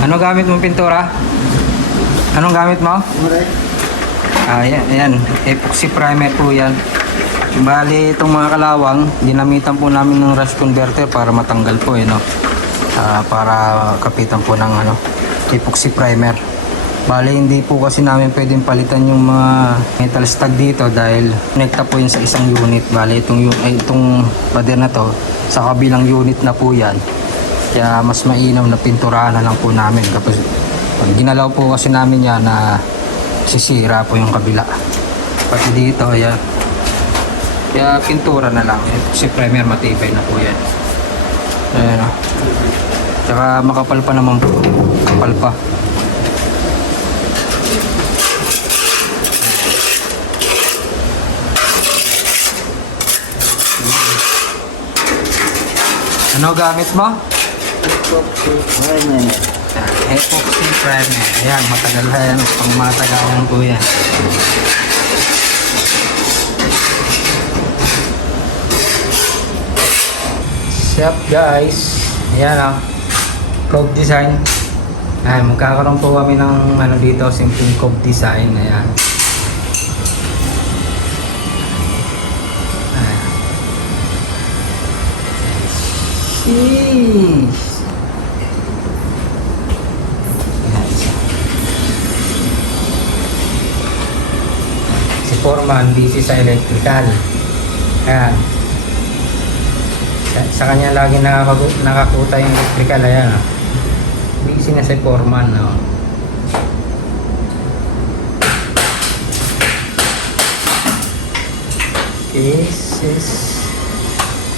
Ano gamit mo pintura? Anong gamit mo? Ayan. Epoxy primer po yan. Bali, itong mga kalawang, ginamitan po namin ng rust converter para matanggal po, no? Para kapitan po ng epoxy primer. Bali, hindi po kasi namin pwedeng palitan yung mga metal stud dito dahil connecta po yun sa isang unit. Bali, itong pader na to, sa kabilang unit na po yan. Kaya mas mainam na pinturahan na lang po namin. Kapag ginalaw po kasi namin yan na sisira po yung kabila. Pati dito, ayan. Kaya pintura na lang. Epoxy primer, matibay na po yan. Ayan o. Tsaka makapal pa naman po. Kapal pa. Ano gamit mo? Epoxy primer. Ayan, matagal na yan. Pang matagalan po yan. What's up guys? Ayan cove design. Ayan, magkakaroon po kami ng dito, simpleng cove design. Ayan. Si Foreman busy sa electrical. Ayan. Sa kanya lagi nakakuta yung electrical. Ayan. Busy na si Foreman. No?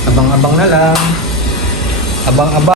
Abang-abang na lang. Abang-abang.